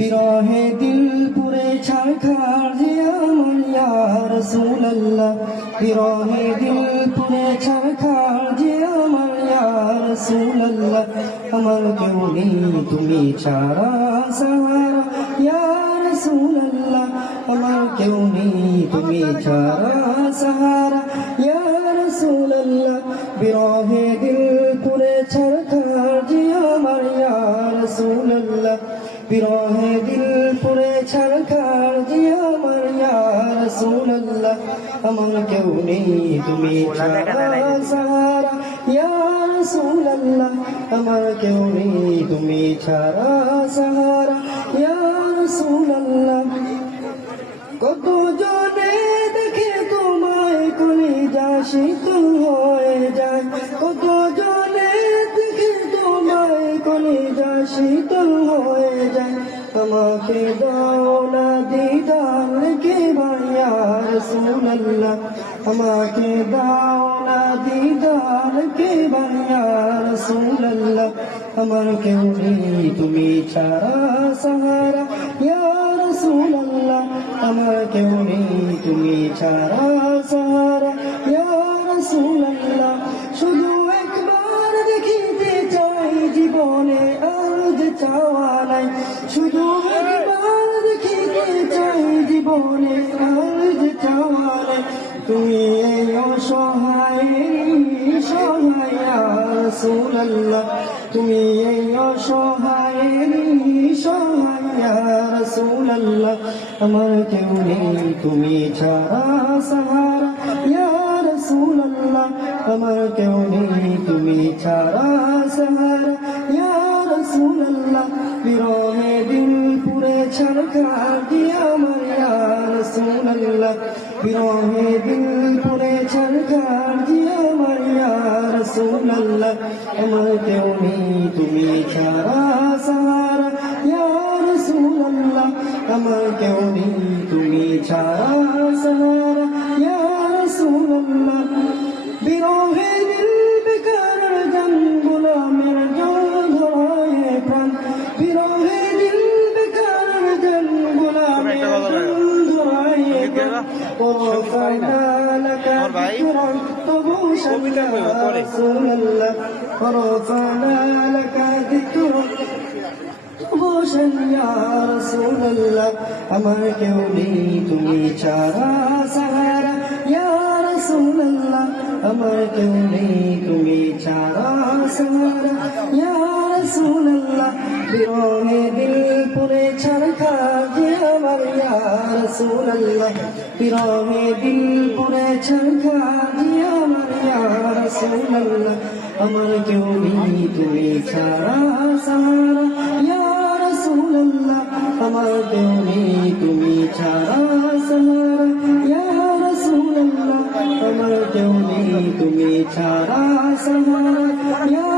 বিরহে দিল পুরে ছারখার যে আমার ইয়া রাসূলুল্লাহ বিরহে দিল পুরে ছারখার যে আমার ইয়া রাসূলুল্লাহ আমার কেউ নেই তুমি ছাড়া সাহারা ইয়া রাসূলুল্লাহ আমার কেউ নেই তুমি ছাড়া সাহারা ইয়া রাসূলুল্লাহ বিরহে দিল পুরে ছারখার যে আমার ইয়া রাসূলুল্লাহ বিরহে দিল পুরে ছারখার যে আমার ইয়া রাসূলুল্লাহ আমার কেউ নেই তুমি ছাড়া সাহারা ইয়া রাসূলুল্লাহ আমার কেউ নেই তুমি ছাড়া সাহারা ইয়া রাসূলুল্লাহ কত জনে দেখে তোমায় কলিজা শীতল হয়ে যায় কত জনে দেখে তোমায় কলিজা শীতল হয়ে যায় আমাকে দাও না দিদার কে ভাইয়া রাসূলুল্লাহ আমাকে দাও না দিদার কে ভাইয়া রাসূলুল্লাহ আমার কেউ নেই তুমি ছাড়া সাহারা ইয়া রাসূলুল্লাহ আমার কেউ নেই তুমি ছাড়া সাহারা ইয়া রাসূলুল্লাহ শুধু একবার দেখিতে চাই জীবনে আর যে চাওয়া নাই শুধু একবার দেখিতে চাই জীবনে আর যে চাওয়া নাই তুমি এই অসহায় সহায় ইয়া রাসূলুল্লাহ তুমি এই অসহায় সহায় ইয়া রাসূলুল্লাহ আমার কেউ নেই তুমি ছাড়া সাহারা ইয়া রাসূলুল্লাহ আমার কেউ নেই তুমি ছাড়া সাহারা ইয়া রাসূলুল্লাহ বিরহে দিল পুরে ছারখার দিয়ে আমার ইয়া রাসূলুল্লাহ বিরহে দিল পুরে ছারখার দিয়ে আমার ইয়া রাসূলুল্লাহ আমার কেউ নেই তুমি ছাড়া সাহারা ইয়া রাসূলুল্লাহ আমার কেউ নেই তুমি ছাড়া সাহারা ইয়া রাসূলুল্লাহ বিরহে দিল বেকার জান গোলামের জল ধরায় প্রাণ বিরহে দিল বেকার জান গোলামের জল ধরায় ورفعنا لك ذكرا طبوشا يا رسول الله ورفعنا لك ذكرا طبوشا يا رسول الله আমার কেউ নেই তুমি ছাড়া সাহারা ইয়া রাসূলুল্লাহ আমার কেউ নেই তুমি ছাড়া সাহারা ইয়া রাসূলুল্লাহ বিরহে দিল পুরে ছারখার যে আমার ইয়া রাসূলুল্লাহ বিরহে দিল পুরে ছারখার যে আমার ইয়া রাসূলুল্লাহ আমার কেউ নেই তুমি ছাড়া সাহারা ইয়া রাসূলুল্লাহ আমার কেউ নেই তুমি ছাড়া সাহারা ইয়া রাসূলুল্লাহ আমার কেউ নেই তুমি ছাড়া সাহারা ইয়া